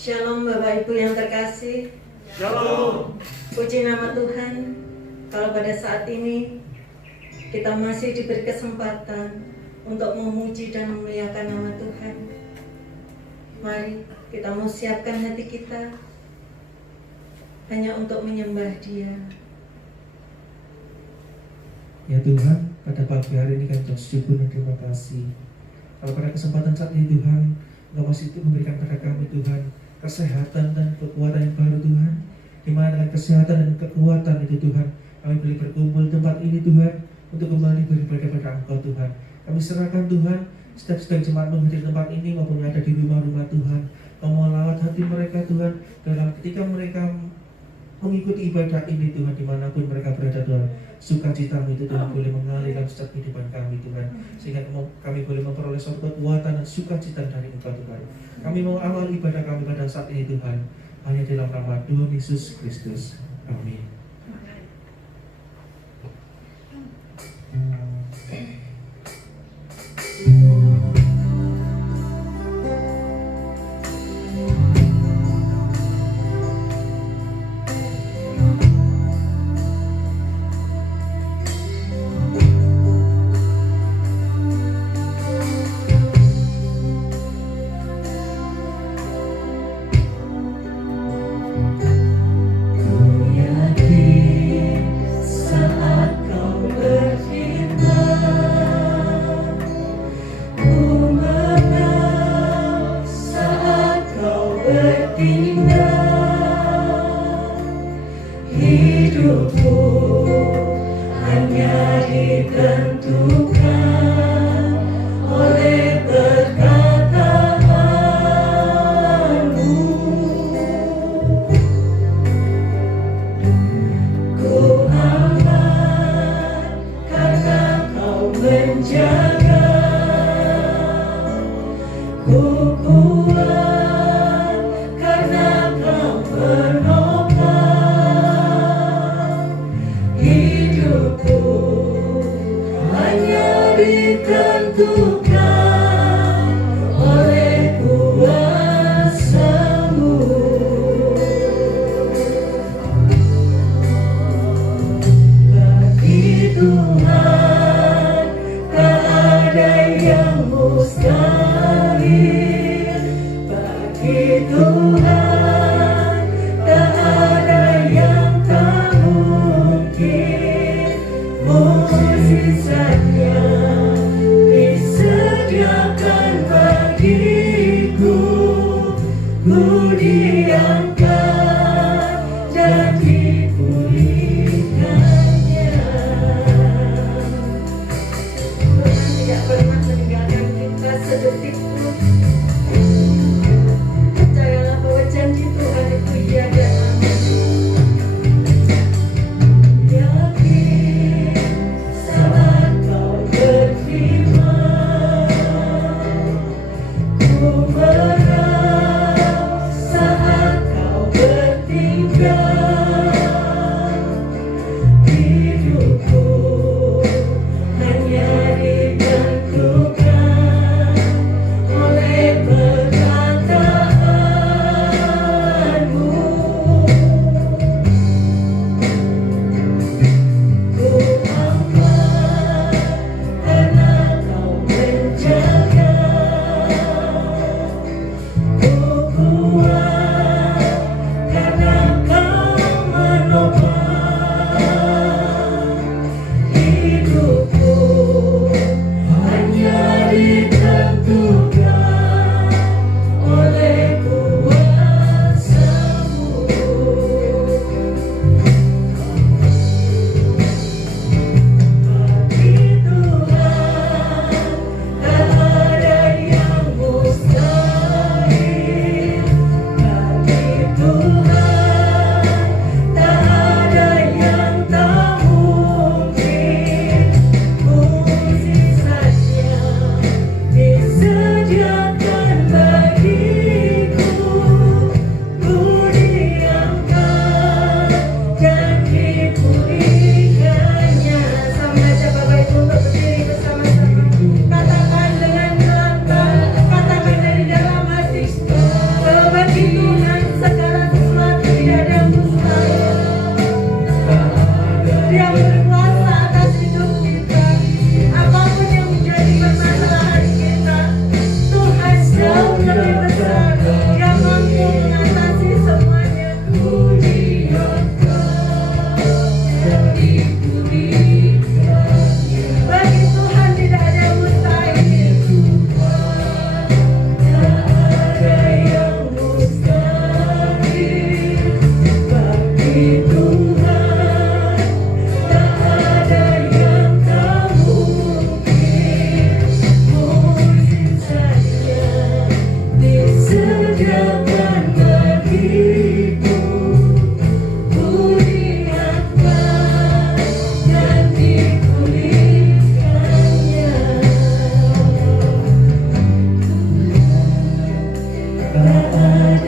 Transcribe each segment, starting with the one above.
Shalom Bapak Ibu yang terkasih. Shalom. Puji nama Tuhan. Kalau pada saat ini kita masih diberi kesempatan untuk memuji dan memuliakan nama Tuhan. Mari kita mau siapkan hati kita hanya untuk menyembah Dia. Ya Tuhan, pada pagi hari ini kami ucap syukur dan terima kasih. Kalau pada kesempatan saat ini Tuhan, Engkau masih memberikan pada kami Tuhan kesehatan dan kekuatan yang baru Tuhan. Di mana dengan kesehatan dan kekuatan itu Tuhan, kami boleh berkumpul di tempat ini Tuhan untuk kembali beribadah pada Engkau Tuhan. Kami serahkan Tuhan setiap jemaat di tempat ini maupun yang ada di rumah-rumah Tuhan. Kau melawat hati mereka Tuhan dalam ketika mereka mengikuti ibadah ini Tuhan, dimanapun mereka berada Tuhan. Sukacitamu itu Tuhan boleh mengalirkan setiap kehidupan kami Tuhan, sehingga kami boleh memperoleh suatu kekuatan dan sukacita dari Engkau Tuhan. Kami mau awal ibadah kami pada saat ini Tuhan hanya dalam nama Tuhan Yesus Kristus. Amin.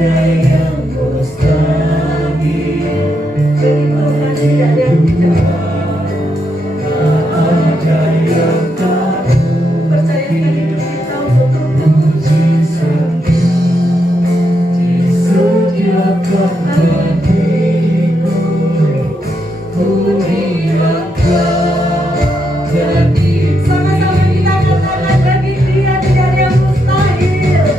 ada yang mustahil. Bagi Tuhan tidak ada yang tidak. Ada yang tak Percayakan hidup kita untuk Tuhan. disediakan bagiku. Muliakan dan Sama-sama kita katakan bagi Dia tidak ada yang mustahil.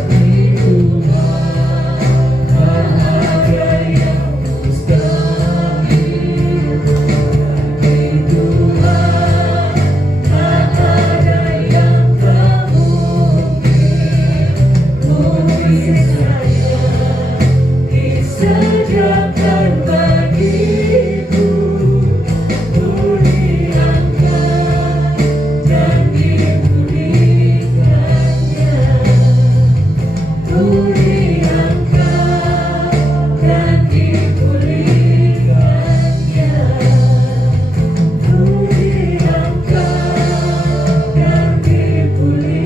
Disediakan bagiku, muliakan dan dimuliakannya, muliakan dan dimuliakannya, muliakan dan dimuliakannya.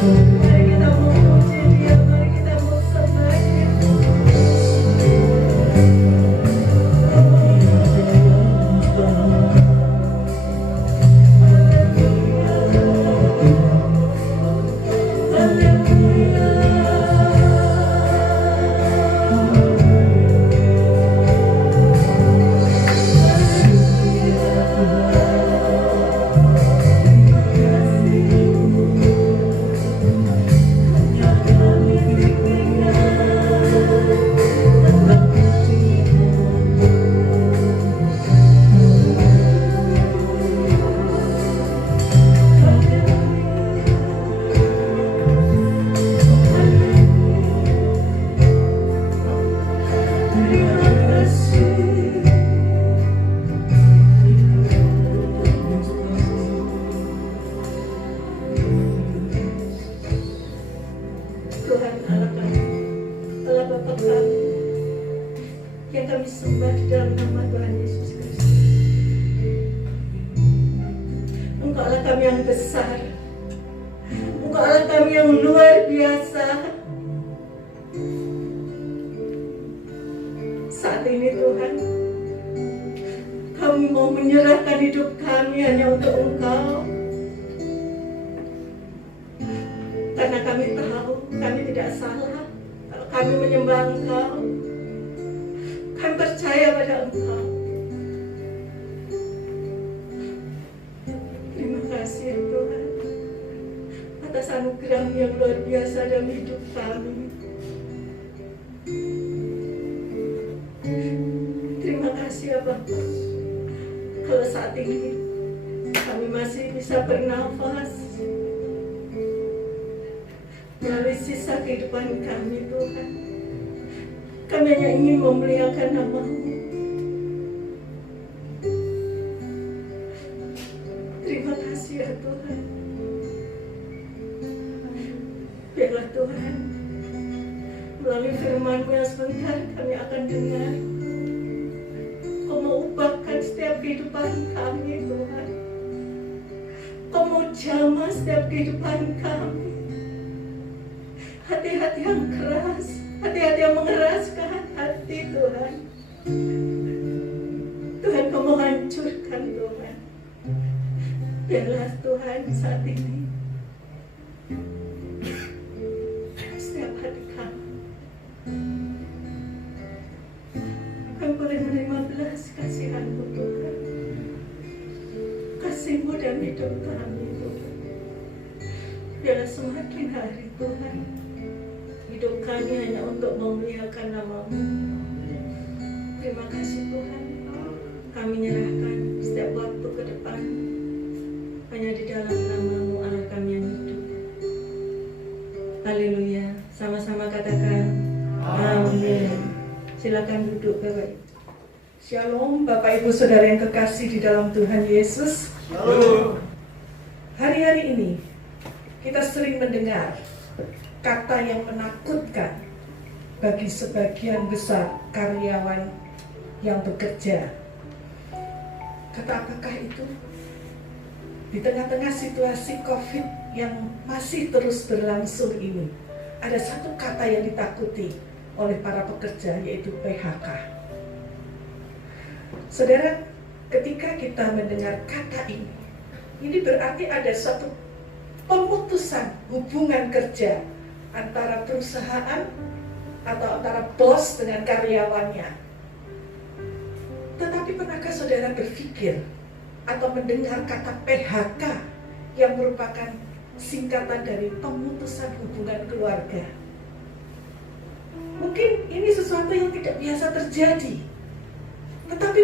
Mari kita memuji Dia, mari kita sembah Dia. Tuhan Allah kami, Allah Bapa kami, yang kami sembah di dalam nama Tuhan Yesus Kristus. Engkau Allah kami yang besar, Engkau Allah kami yang luar biasa. Saat ini Tuhan, kami mau menyerahkan hidup kami hanya untuk Engkau. Karena kami tahu kami tidak salah kalau kami menyembah Engkau. Kami percaya pada Engkau. Terima kasih ya Tuhan atas anugerah yang luar biasa dalam hidup kami. Terima kasih ya Bapa, kalau saat ini kami masih bisa bernafas melalui sisa kehidupan kami Tuhan. Kami hanya ingin memuliakan nama-Mu. Terima kasih ya Tuhan. Biarlah Tuhan, melalui firman-Mu yang sebentar kami akan dengar, Kau mau ubahkan setiap kehidupan kami Tuhan. Kau mau jamah setiap kehidupan kami. Hati-hati yang keras, hati-hati yang mengeraskan hati Tuhan. Tuhan Kau mau hancurkan Tuhan. Biarlah Tuhan saat ini setiap hati kami, kami boleh menerima belas kasihan-Mu Tuhan. Kasih-Mu dalam hidup kami Tuhan. Biarlah semakin hari Tuhan, hidup kami hanya untuk memuliakan nama-Mu. Terima kasih Tuhan. Kami menyerahkan setiap waktu ke depan hanya di dalam nama-Mu Allah kami yang hidup. Haleluya. Sama-sama katakan amin. Silakan duduk Bapak. Shalom Bapak Ibu Saudara yang kekasih di dalam Tuhan Yesus. Shalom. Hari-hari ini kita sering mendengar kata yang menakutkan bagi sebagian besar karyawan yang bekerja. Kata apakah itu? Di tengah-tengah situasi COVID yang masih terus berlangsung ini, ada satu kata yang ditakuti oleh para pekerja, yaitu PHK. Saudara, ketika kita mendengar kata ini berarti ada suatu pemutusan hubungan kerja antara perusahaan atau antara bos dengan karyawannya. Tetapi pernahkah saudara berpikir atau mendengar kata PHK yang merupakan singkatan dari pemutusan hubungan keluarga? Mungkin ini sesuatu yang tidak biasa terjadi, tetapi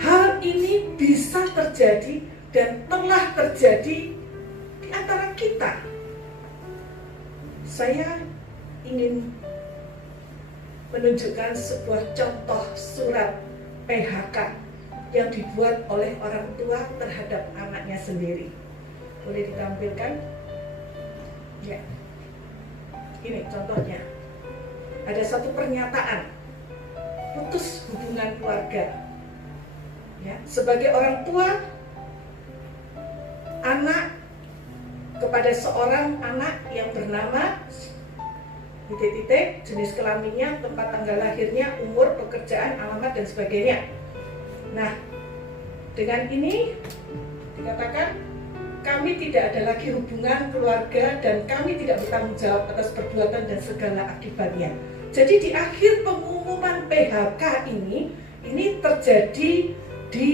hal ini bisa terjadi dan telah terjadi di antara kita. Saya ingin menunjukkan sebuah contoh surat PHK yang dibuat oleh orang tua terhadap anaknya sendiri. Boleh ditampilkan? Ya. Ini contohnya. Ada satu pernyataan putus hubungan keluarga. Ya, sebagai orang tua, anak kepada seorang anak yang bernama titik-titik, jenis kelaminnya, tempat tanggal lahirnya, umur, pekerjaan, alamat, dan sebagainya. Nah, dengan ini dikatakan kami tidak ada lagi hubungan keluarga dan kami tidak bertanggung jawab atas perbuatan dan segala akibatnya. Jadi di akhir pengumuman PHK ini terjadi di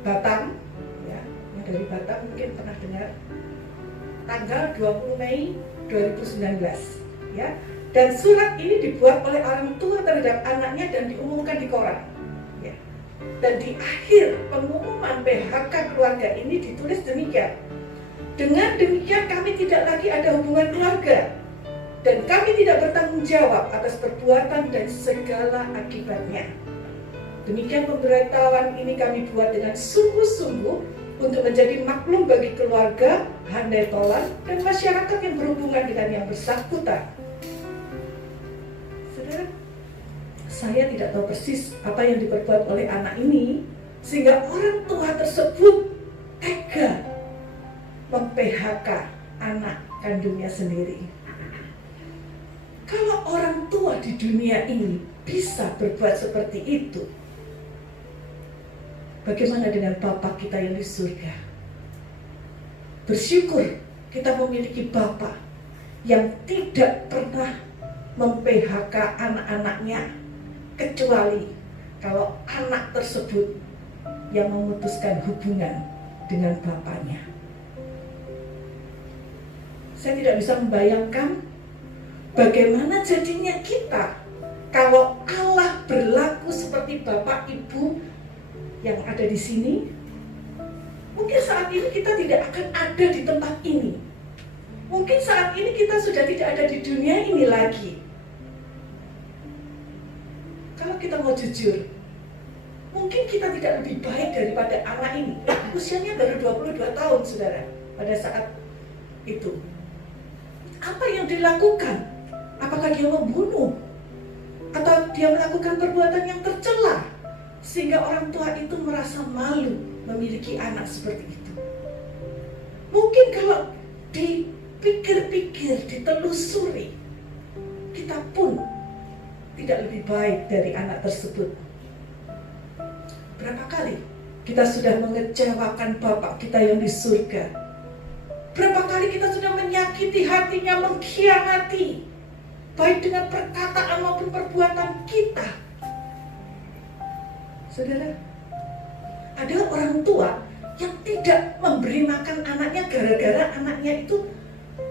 Batam, ya, yang dari Batam mungkin pernah dengar, tanggal 20 Mei 2019. Ya, dan surat ini dibuat oleh orang tua terhadap anaknya dan diumumkan di koran. Ya. Dan di akhir pengumuman PHK keluarga ini ditulis demikian. Dengan demikian kami tidak lagi ada hubungan keluarga dan kami tidak bertanggung jawab atas perbuatan dan segala akibatnya. Demikian pemberitahuan ini kami buat dengan sungguh-sungguh untuk menjadi maklum bagi keluarga, handai tolan, dan masyarakat yang berhubungan dengan yang bersangkutan. Saudara, saya tidak tahu persis apa yang diperbuat oleh anak ini sehingga orang tua tersebut tega mem-PHK anak kandungnya sendiri. Kalau orang tua di dunia ini bisa berbuat seperti itu, bagaimana dengan Bapa kita yang di surga? Bersyukur kita memiliki Bapa yang tidak pernah mem-PHK anak-anaknya, kecuali kalau anak tersebut yang memutuskan hubungan dengan bapaknya. Saya tidak bisa membayangkan bagaimana jadinya kita kalau Allah berlaku seperti Bapak Ibu yang ada di sini. Mungkin saat ini kita tidak akan ada di tempat ini. Mungkin saat ini kita sudah tidak ada di dunia ini lagi. Kalau kita mau jujur, mungkin kita tidak lebih baik daripada anak ini. Usianya baru 22 tahun, saudara, pada saat itu. Apa yang dilakukan? Apakah dia membunuh? Atau dia melakukan perbuatan yang tercela? Sehingga orang tua itu merasa malu memiliki anak seperti itu. Mungkin kalau dipikir-pikir, ditelusuri, kita pun tidak lebih baik dari anak tersebut. Berapa kali kita sudah mengecewakan Bapak kita yang di surga? Berapa kali kita sudah menyakiti hatinya, mengkhianati, baik dengan perkataan maupun perbuatan kita. Saudara, ada orang tua yang tidak memberi makan anaknya gara-gara anaknya itu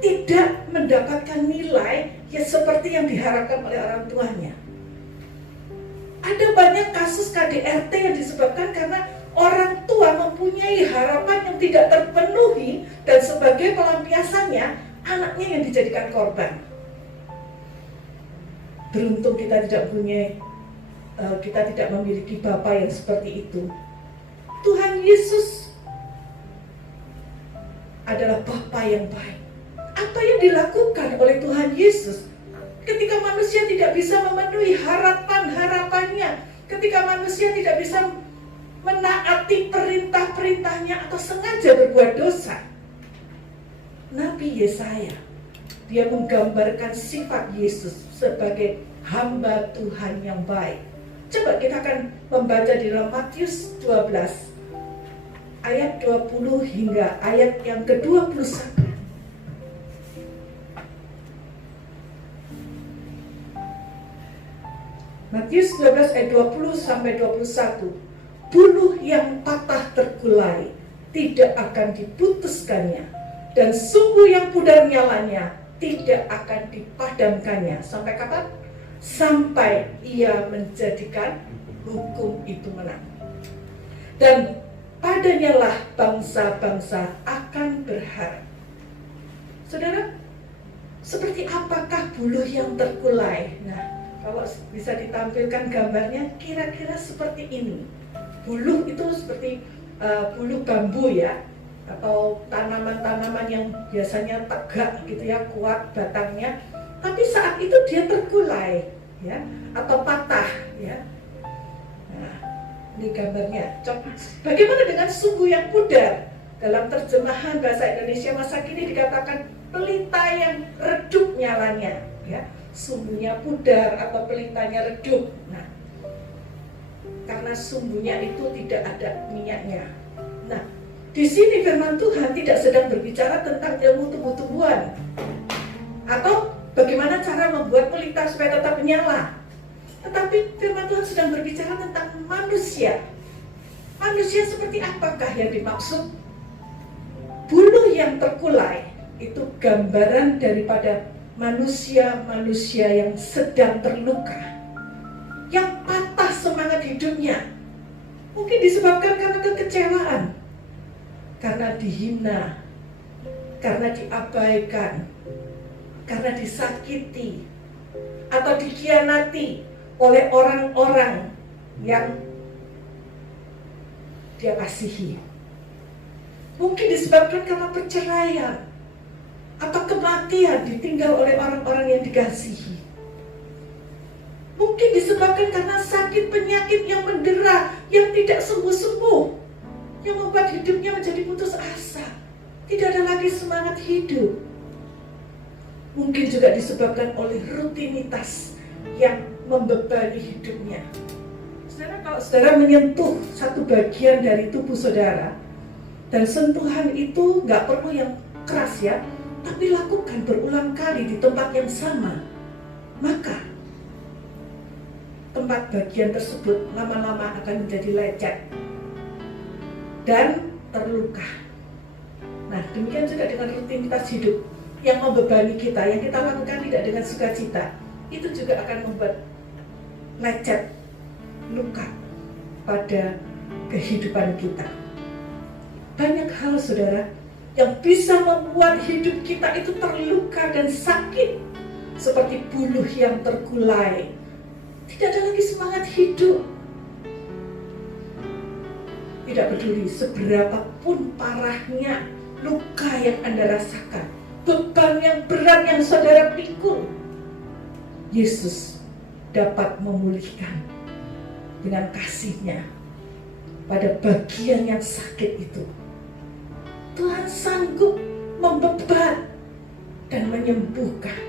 tidak mendapatkan nilai yang seperti yang diharapkan oleh orang tuanya. Ada banyak kasus KDRT yang disebabkan karena orang tua mempunyai harapan yang tidak terpenuhi dan sebagai pelampiasannya anaknya yang dijadikan korban. Beruntung kita tidak memiliki Bapa yang seperti itu. Tuhan Yesus adalah Bapa yang baik. Apa yang dilakukan oleh Tuhan Yesus ketika manusia tidak bisa memenuhi harapan-harapannya, ketika manusia tidak bisa menaati perintah-perintahnya atau sengaja berbuat berbuat dosa. Nabi Yesaya, dia menggambarkan sifat Yesus sebagai hamba Tuhan yang baik. Coba kita akan membaca di dalam Matius 12 ayat 20 hingga ayat yang ke-21. Matius 12 ayat 20 sampai 21. Buluh yang patah terkulai tidak akan diputuskannya, dan sumbu yang pudar nyalanya tidak akan dipadamkannya. Sampai kapan? Sampai ia menjadikan hukum itu menang. Dan padanya lah bangsa-bangsa akan berharap. Saudara, seperti apakah buluh yang terkulai? Nah, kalau bisa ditampilkan gambarnya, kira-kira seperti ini. Buluh itu seperti buluh bambu ya, atau tanaman-tanaman yang biasanya tegak gitu ya, kuat batangnya. Tapi saat itu dia terkulai ya, atau patah ya. Nah, ini gambarnya. Bagaimana dengan sumbu yang pudar? Dalam terjemahan bahasa Indonesia masa kini dikatakan pelita yang redup nyalanya ya. Sumbunya pudar atau pelitanya redup. Nah, karena sumbunya itu tidak ada minyaknya. Nah, di sini firman Tuhan tidak sedang berbicara tentang ilmu tumbuh-tumbuhan atau bagaimana cara membuat pelita supaya tetap menyala. Tetapi firman Tuhan sedang berbicara tentang manusia. Manusia seperti apakah yang dimaksud? Buluh yang terkulai itu gambaran daripada manusia-manusia yang sedang terluka, yang patah semangat hidupnya. Mungkin disebabkan karena kekecewaan, karena dihina, karena diabaikan, karena disakiti, atau dikhianati oleh orang-orang yang dia kasihi. Mungkin disebabkan karena perceraian atau kematian, ditinggal oleh orang-orang yang dikasihi. Mungkin disebabkan karena sakit penyakit yang mendera, yang tidak sembuh-sembuh, yang membuat hidupnya menjadi putus asa, tidak ada lagi semangat hidup. Mungkin juga disebabkan oleh rutinitas yang membebani hidupnya. Saudara, kalau saudara menyentuh satu bagian dari tubuh saudara, dan sentuhan itu nggak perlu yang keras ya, tapi lakukan berulang kali di tempat yang sama, maka tempat bagian tersebut lama-lama akan menjadi lecet dan terluka. Nah, demikian juga dengan rutinitas hidup yang membebani kita, yang kita lakukan tidak dengan sukacita, itu juga akan membuat lecet, luka pada kehidupan kita. Banyak hal, saudara, yang bisa membuat hidup kita itu terluka dan sakit, seperti buluh yang terkulai. Tidak ada lagi semangat hidup. Tidak peduli seberapa pun parahnya luka yang Anda rasakan, beban yang berat yang saudara pikul, Yesus dapat memulihkan dengan kasih-Nya pada bagian yang sakit itu. Tuhan sanggup membebat dan menyembuhkan.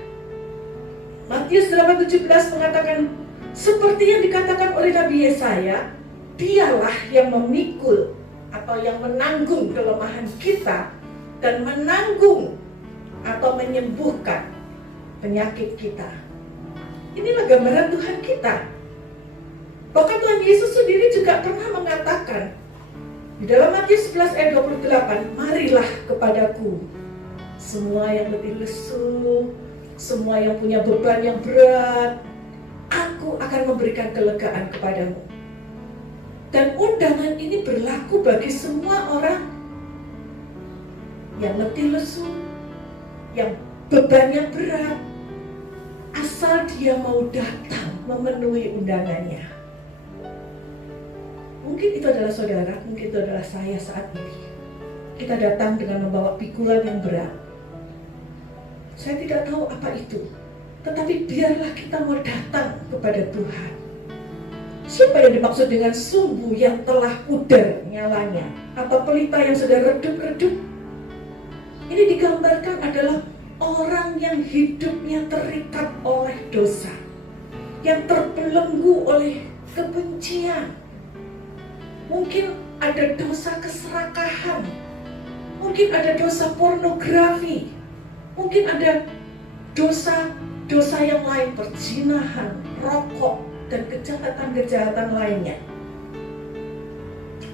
Matius 8:17 mengatakan, seperti yang dikatakan oleh Nabi Yesaya, Dialah yang memikul atau yang menanggung kelemahan kita dan menanggung atau menyembuhkan penyakit kita. Inilah gambaran Tuhan kita. Bahkan Tuhan Yesus sendiri juga pernah mengatakan di dalam Matius 11 ayat 28, marilah kepadaku semua yang letih lesu, semua yang punya beban yang berat, aku akan memberikan kelegaan kepadamu. Dan undangan ini berlaku bagi semua orang yang letih lesu, yang bebannya berat, asal dia mau datang memenuhi undangannya. Mungkin itu adalah saudara, mungkin itu adalah saya saat ini. Kita datang dengan membawa pikulan yang berat. Saya tidak tahu apa itu, tetapi biarlah kita mau datang kepada Tuhan. Siapa yang dimaksud dengan sumbu yang telah pudar nyalanya atau pelita yang sudah redup-redup? Ini digambarkan adalah orang yang hidupnya terikat oleh dosa, yang terbelenggu oleh kebencian. Mungkin ada dosa keserakahan, mungkin ada dosa pornografi, mungkin ada dosa yang lain, perzinahan, rokok, dan kejahatan-kejahatan lainnya.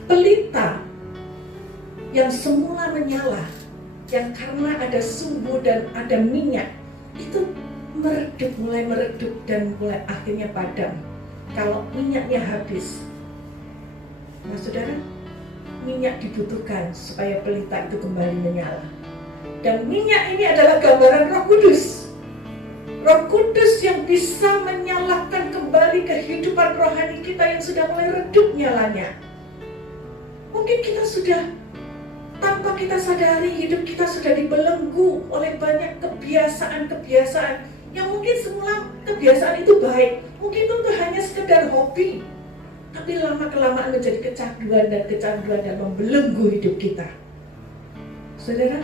Pelita yang semula menyala, yang karena ada sumbu dan ada minyak, itu mulai meredup dan mulai akhirnya padam. Kalau minyaknya habis, nah saudara, minyak dibutuhkan supaya pelita itu kembali menyala. Dan minyak ini adalah gambaran Roh Kudus. Roh Kudus yang bisa menyalakan kembali kehidupan rohani kita yang sudah mulai redup nyalanya. Mungkin kita sudah, tanpa kita sadari, hidup kita sudah dibelenggu oleh banyak kebiasaan-kebiasaan yang mungkin semula kebiasaan itu baik, mungkin itu hanya sekedar hobi, tapi lama-kelamaan menjadi kecanduan dan membelenggu hidup kita. Saudara,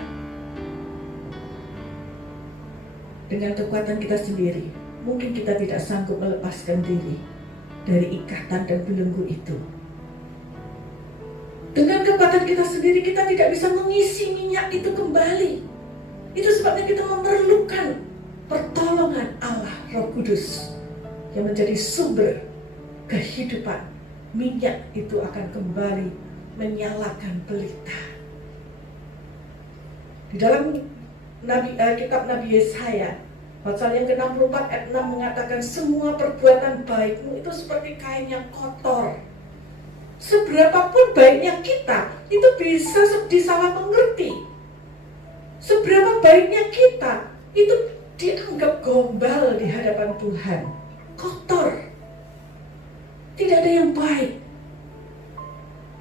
dengan kekuatan kita sendiri, mungkin kita tidak sanggup melepaskan diri dari ikatan dan belenggu itu. Dengan kekuatan kita sendiri, kita tidak bisa mengisi minyak itu kembali. Itu sebabnya kita memerlukan pertolongan Allah, Roh Kudus, yang menjadi sumber kehidupan. Minyak itu akan kembali menyalakan pelita. Di dalam kitab Nabi Yesaya pasal yang ke-64 ayat 6 mengatakan, semua perbuatan baikmu itu seperti kain yang kotor. Seberapapun baiknya kita, itu bisa disalah mengerti. Seberapa baiknya kita, itu dianggap gombal di hadapan Tuhan, kotor, tidak ada yang baik.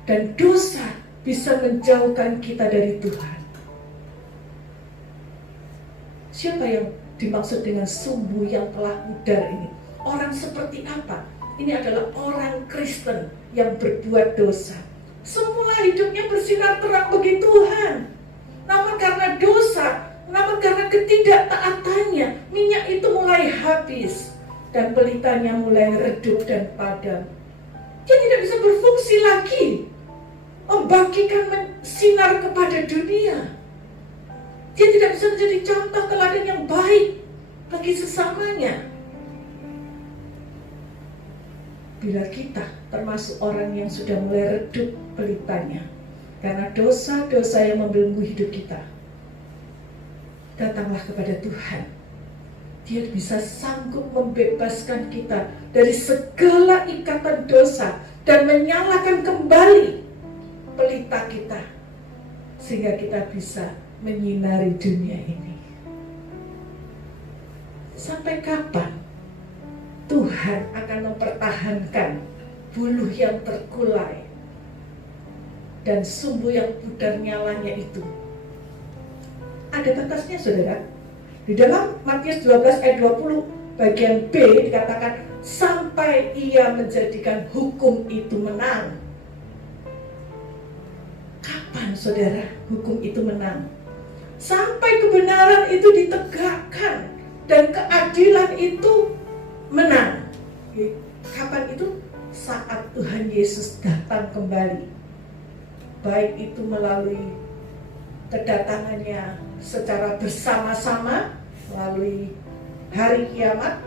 Dan dosa bisa menjauhkan kita dari Tuhan. Siapa yang dimaksud dengan sumbu yang telah pudar ini? Orang seperti apa? Ini adalah orang Kristen yang berbuat dosa. Semula hidupnya bersinar terang bagi Tuhan, namun karena dosa, namun karena ketidaktaatannya, minyak itu mulai habis dan pelitanya mulai redup dan padam. Dia tidak bisa berfungsi lagi, membagikan sinar kepada dunia. Dia tidak bisa menjadi contoh teladan yang baik bagi sesamanya. Bila kita termasuk orang yang sudah mulai redup pelitanya karena dosa-dosa yang membelenggu hidup kita, datanglah kepada Tuhan. Dia bisa sanggup membebaskan kita dari segala ikatan dosa dan menyalakan kembali pelita kita, sehingga kita bisa menyinari dunia ini. Sampai kapan Tuhan akan mempertahankan buluh yang terkulai dan sumbu yang pudar nyalanya itu? Ada batasnya, saudara. Di dalam Matius 12 ayat 20 bagian B dikatakan, sampai ia menjadikan hukum itu menang. Kapan, saudara, hukum itu menang? Sampai kebenaran itu ditegakkan dan keadilan itu menang. Kapan itu? Saat Tuhan Yesus datang kembali. Baik itu melalui kedatangannya secara bersama-sama melalui hari kiamat,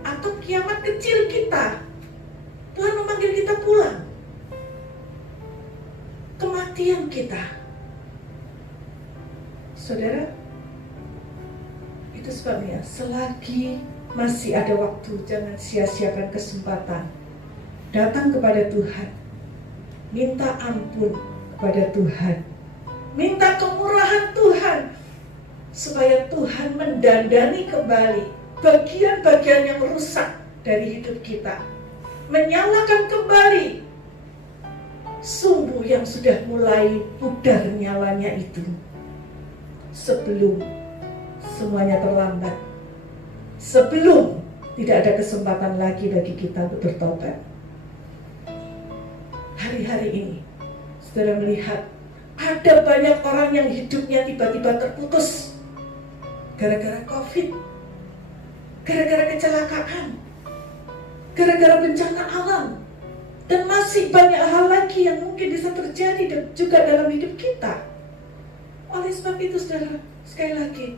atau kiamat kecil kita. Tuhan memanggil kita pulang. Kematian kita. Saudara, itu sebabnya selagi masih ada waktu, jangan sia-siakan kesempatan. Datang kepada Tuhan, minta ampun kepada Tuhan, minta kemurahan Tuhan, supaya Tuhan mendandani kembali bagian-bagian yang rusak dari hidup kita, menyalakan kembali sumbu yang sudah mulai pudar nyalanya itu, sebelum semuanya terlambat, sebelum tidak ada kesempatan lagi bagi kita untuk bertobat. hari-hari ini saudara melihat ada banyak orang yang hidupnya tiba-tiba terputus gara-gara COVID, gara-gara kecelakaan, gara-gara bencana alam, dan masih banyak hal lagi yang mungkin bisa terjadi dan juga dalam hidup kita. Oleh sebab itu saudara, sekali lagi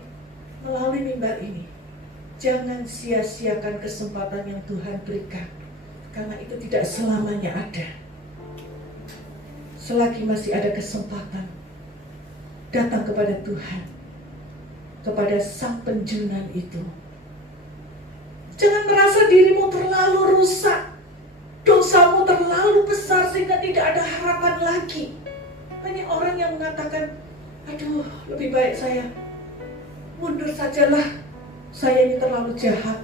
melalui mimbar ini, jangan sia-siakan kesempatan yang Tuhan berikan, karena itu tidak selamanya ada. Selagi masih ada kesempatan, datang kepada Tuhan, kepada Sang Penjunan itu. Jangan merasa dirimu terlalu rusak, dosamu terlalu besar sehingga tidak ada harapan lagi. Banyak orang yang mengatakan, aduh, lebih baik saya mundur sajalah, saya ini terlalu jahat,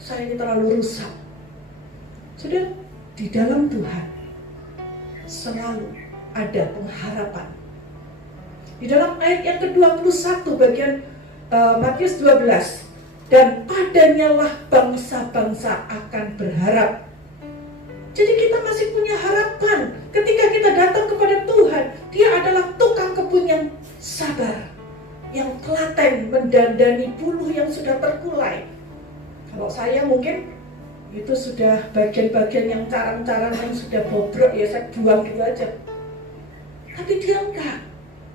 saya ini terlalu rusak. Sudah, di dalam Tuhan selalu ada pengharapan. Di dalam ayat yang ke-21 bagian Matius 12, dan padanya lah bangsa-bangsa akan berharap. Jadi kita masih punya harapan. Ketika kita datang kepada Tuhan, Dia adalah tukang kebun yang sabar, yang telaten mendandani buluh yang sudah terkulai. Kalau saya mungkin itu sudah bagian-bagian yang carang-carang yang sudah bobrok, ya saya buang gitu aja. Tapi Dia enggak.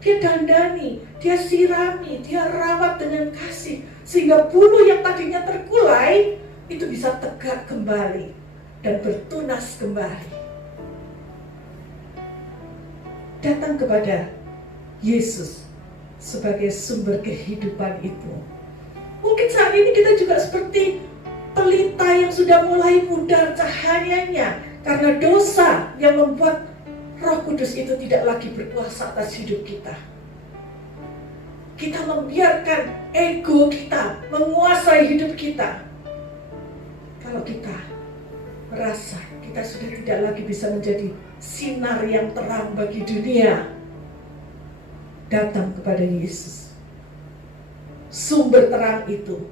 Dia dandani, Dia sirami, Dia rawat dengan kasih, sehingga bulu yang tadinya terkulai itu bisa tegak kembali dan bertunas kembali. Datang kepada Yesus sebagai sumber kehidupan itu. Mungkin saat ini kita juga seperti pelita yang sudah mulai pudar cahayanya karena dosa yang membuat Roh Kudus itu tidak lagi berkuasa atas hidup kita. Kita membiarkan ego kita menguasai hidup kita. Kalau kita merasa kita sudah tidak lagi bisa menjadi sinar yang terang bagi dunia, datang kepada Yesus. Sumber terang itu,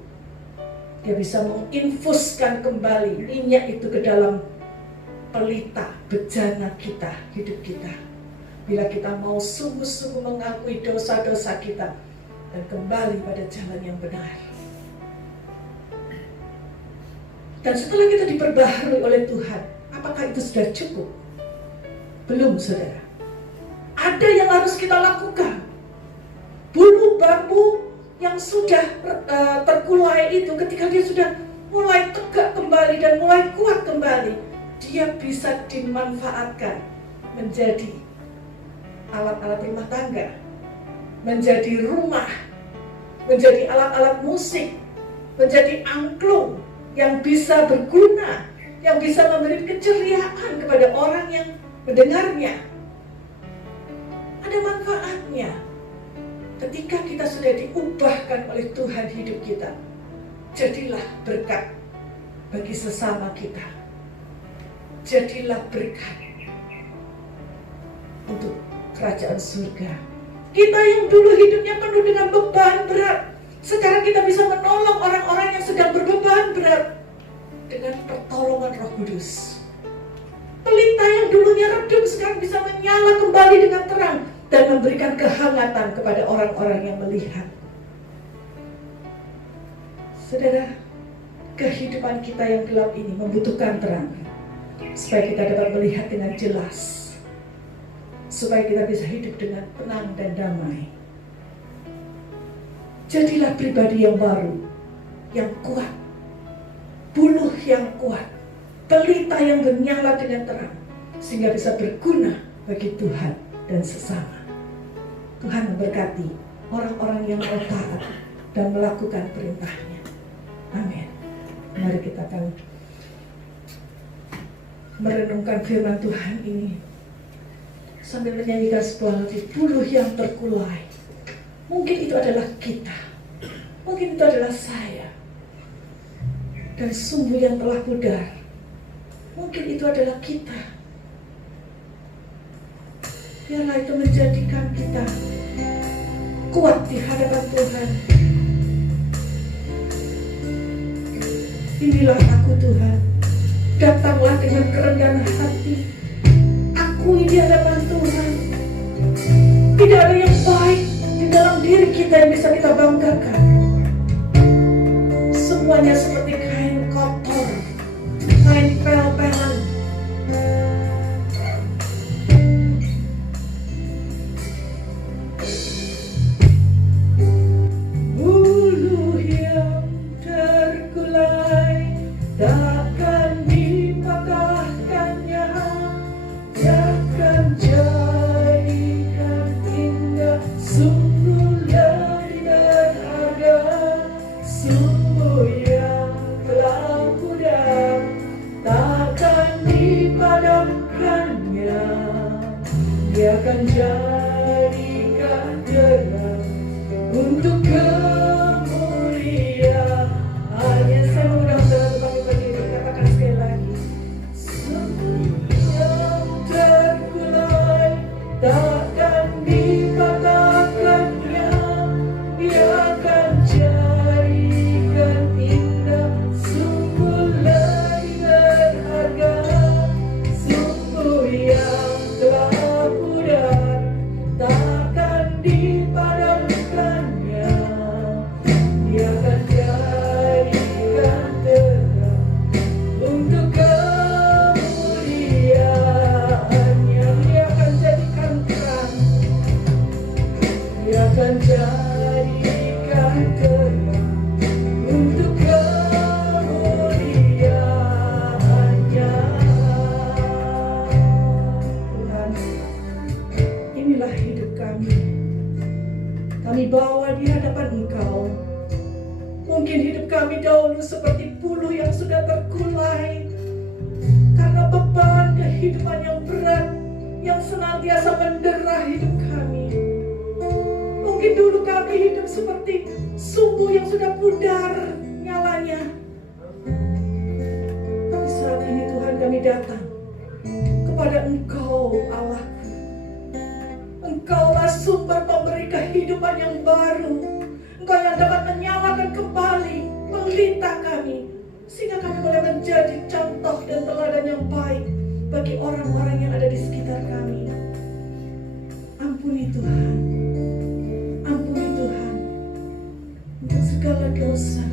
Dia bisa menginfuskan kembali minyak itu ke dalam pelita bejana kita, hidup kita. Bila kita mau sungguh-sungguh mengakui dosa-dosa kita dan kembali pada jalan yang benar. Dan setelah kita diperbaharui oleh Tuhan, apakah itu sudah cukup? Belum, saudara. Ada yang harus kita lakukan. Bulu bambu yang sudah terkulai itu, ketika dia sudah mulai tegak kembali dan mulai kuat kembali, dia bisa dimanfaatkan menjadi alat-alat rumah tangga, menjadi rumah, menjadi alat-alat musik, menjadi angklung yang bisa berguna, yang bisa memberi keceriaan kepada orang yang mendengarnya. Ada manfaatnya. Ketika kita sudah diubahkan oleh Tuhan hidup kita, jadilah berkat bagi sesama kita. Jadilah berkat untuk kerajaan surga. Kita yang dulu hidupnya penuh dengan beban berat, sekarang kita bisa menolong orang-orang yang sedang berbeban berat dengan pertolongan Roh Kudus. Pelita yang dulunya redup sekarang bisa menyala kembali dengan terang dan memberikan kehangatan kepada orang-orang yang melihat. Saudara, kehidupan kita yang gelap ini membutuhkan terang, supaya kita dapat melihat dengan jelas, supaya kita bisa hidup dengan tenang dan damai. Jadilah pribadi yang baru, yang kuat, buluh yang kuat, pelita yang menyala dengan terang, sehingga bisa berguna bagi Tuhan dan sesama. Tuhan memberkati orang-orang yang mau taat dan melakukan perintahnya. Amin. Mari kita akan merenungkan firman Tuhan ini sambil menyanyikan sebuah lagu, buluh yang terkulai. Mungkin itu adalah kita, mungkin itu adalah saya, dan sumbu yang telah pudar, mungkin itu adalah kita. Biarlah itu menjadikan kita kuat di hadapan Tuhan. Inilah aku Tuhan, datanglah dengan kerendahan hati. Aku akui di hadapan Tuhan. Tidak ada yang baik di dalam diri kita yang bisa kita banggakan. Semuanya seperti kain kotor, kain pel-pelan. Bulu yang terkulai takkan dipatahkannya, takkan jadikan indah, sungguh lebih berharga. Sumbu yang telah pudar takkan dipadamkannya, dia akan jadikan terang untuk kemuliaan. Saya mengundang saudara pagi-pagi ini, katakan sekali lagi. Sumbu yang terkulai takkan dikatakannya, dia akan jadikan indah, sungguh lebih berharga. Sumbu yang telah pudar takkan dipadamkannya, dia akan jadikan terang untuk kemuliaannya. Dia akan jadikan terang, dia akan jadikan terang untuk kemuliaannya. Tuhan, inilah hidup kami. Kami bawa di hadapan Engkau. Mungkin hidup kami dahulu seperti bulu yang sudah terkulai karena beban kehidupan yang berat yang senantiasa mendera hidup kami. Mungkin dulu kami hidup seperti sumbu yang sudah pudar nyalanya. Tapi saat ini Tuhan, kami datang kepada Engkau Allah. Engkaulah sumber pemberi kehidupan yang baru. Engkau yang dapat menyalakan kembali pelita kami, sehingga kami boleh menjadi contoh dan teladan yang baik bagi orang-orang yang ada di sekitar kami. Ampuni Tuhan, ampuni Tuhan untuk segala dosa,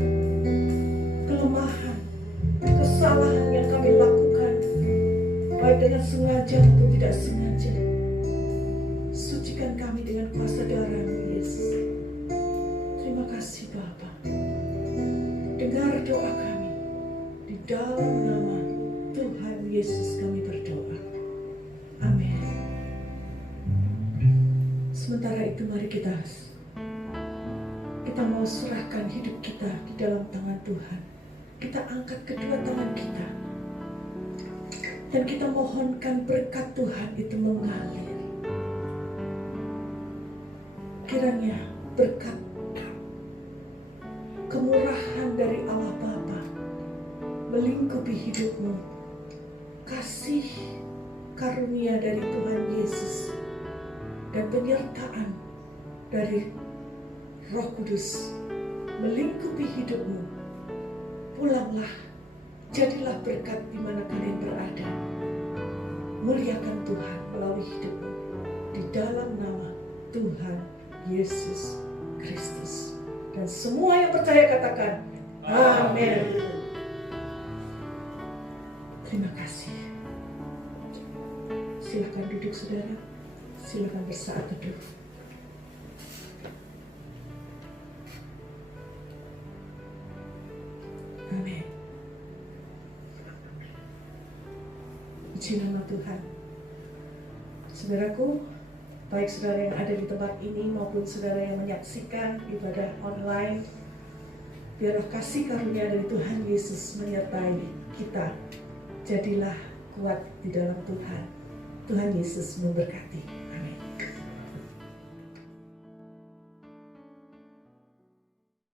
kelemahan, kesalahan yang kami lakukan, baik dengan sengaja maupun tidak sengaja. Sucikan kami dengan kuasa darah-Mu, Yesus. Terima kasih Bapa. Dengar doa kami. Di dalam nama Tuhan Yesus kami berdoa. Amin. Sementara itu mari kita mau serahkan hidup kita di dalam tangan Tuhan. Kita angkat kedua tangan kita dan kita mohonkan berkat Tuhan itu mengalir. Kiranya berkat kemurahan dari Allah Bapa melingkupi hidupmu, kasih karunia dari Tuhan Yesus dan penyertaan dari Roh Kudus melingkupi hidupmu. Pulanglah, jadilah berkat di mana kalian berada. Muliakan Tuhan melalui hidupmu di dalam nama Tuhan Yesus Kristus. Dan semua yang percaya katakan amin. Terima kasih. Silakan duduk saudara. Silakan bersaat teduh. Amin. Puji nama Tuhan. Saudaraku, baik saudara yang ada di tempat ini maupun saudara yang menyaksikan ibadah online, biarlah kasih karunia dari Tuhan Yesus menyertai kita. Jadilah kuat di dalam Tuhan. Tuhan Yesus memberkati.